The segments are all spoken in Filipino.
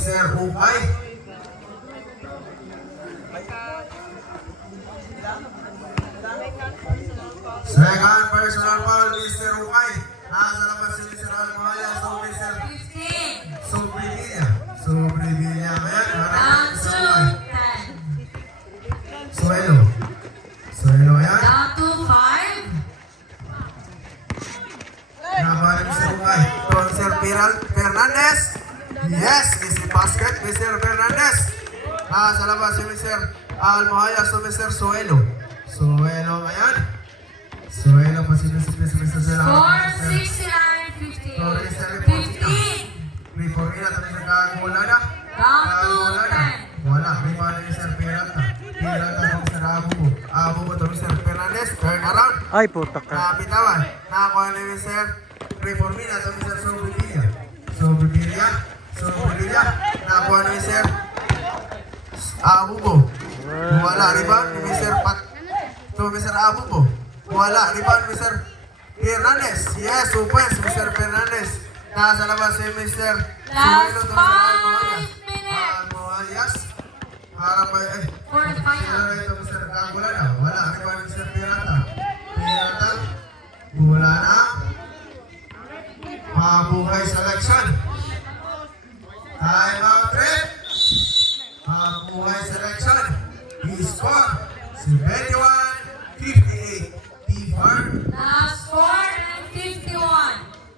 Mr. Ukay. Second personal foul, Mr. Ukay. Nasa labas si Mr. Almaya. So, Mr. 15. Sobrevilla. Sobrevilla. Ayan. Down to 10. Suelo. Suelo, ayan. Down to 5. Nabalik Mr. Ukay. To Mr. Fernandez. Yes, easy basket, Mr. Fernandez. Nasa labas si Mr. Almaya. So, Mr. Suelo. Suelo, ayan. Suelo pa si Mr. Score 69-15. 15. Reformina también se kagula na. Down to 10. Wala, may mali ni Sir Pirata. Pirata ng Sir Abubo. Abubo to Mr. Fernandez. Turn around. Ay, putak ka. Napitawan. Nakakuha ni Mr. Reformina to Mr. Sobrevilla. Sobrevilla. Sobrevilla. Nakakuha ni Mr. Abubo. Wala, rebound ni Mr. Pat. To Mr. Abubo. Wala, rebound Mr. Fernandez. Yes, offense Mr. Fernandez. Nasa labas si Mr. Last Suelo to Mr. 5 minutes. Almohayas. Harap ay For the final. ito Mr. Kagula na. Wala, rebound Mr. Pirata. Pirata. Wala na. Mabuhay selection. Time out, Fred. Mabuhay selection. He scored 71-58. T-Farm. Last 4 and 51.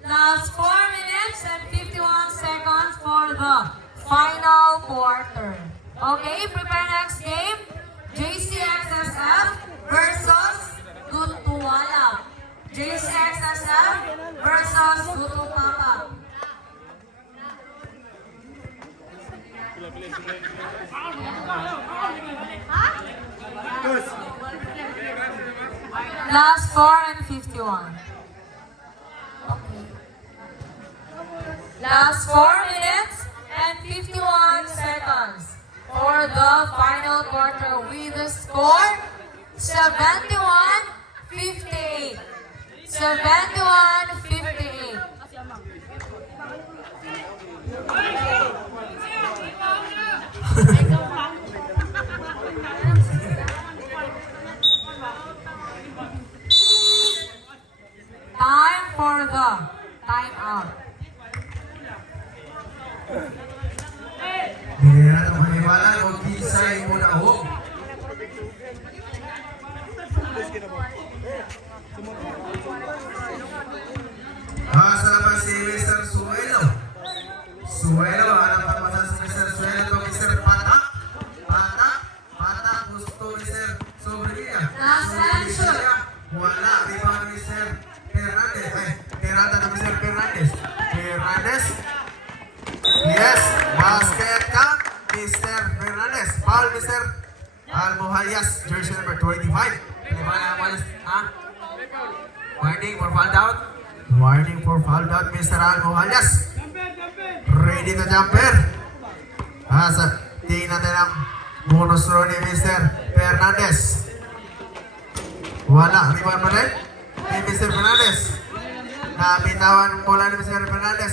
Last 4 minutes and 51 seconds for the final quarter. Okay, prepare next game. JCXSF versus Gutuwala. JCXSF versus Gutupapa. Last 4 and 51. Okay. Last 4 minutes and 51 seconds for the final quarter with the score 71-58. 71-58. Time for the timeout. Hindi na natin maniwala. Huwag kisay mo na ako. Nasa naman si Mr. Suelo. Suelo, hanap pa naman si Mr. Suelo to Mr. Pata. Pata. Pata. Gusto Mr. Sobrevilla. Last answer. Wala. Di ba Mr. Fernandez? Ay, Pirata na Mr. Fernandez. Fernandez. Yes. Basket ka. Mr. Fernandez. Foul Mr. Almohayas. Jersey number 25. Di ba na mo? Ha? Warning for foul down. Warning for foul down, Mr. Almohayas. Ready to jumper. Tingnan natin ang bonus throw ni Mr. Fernandez. Wala. Rebound pa rin ni Mr. Fernandez. Nabitawan mula ni Mr. Fernandez.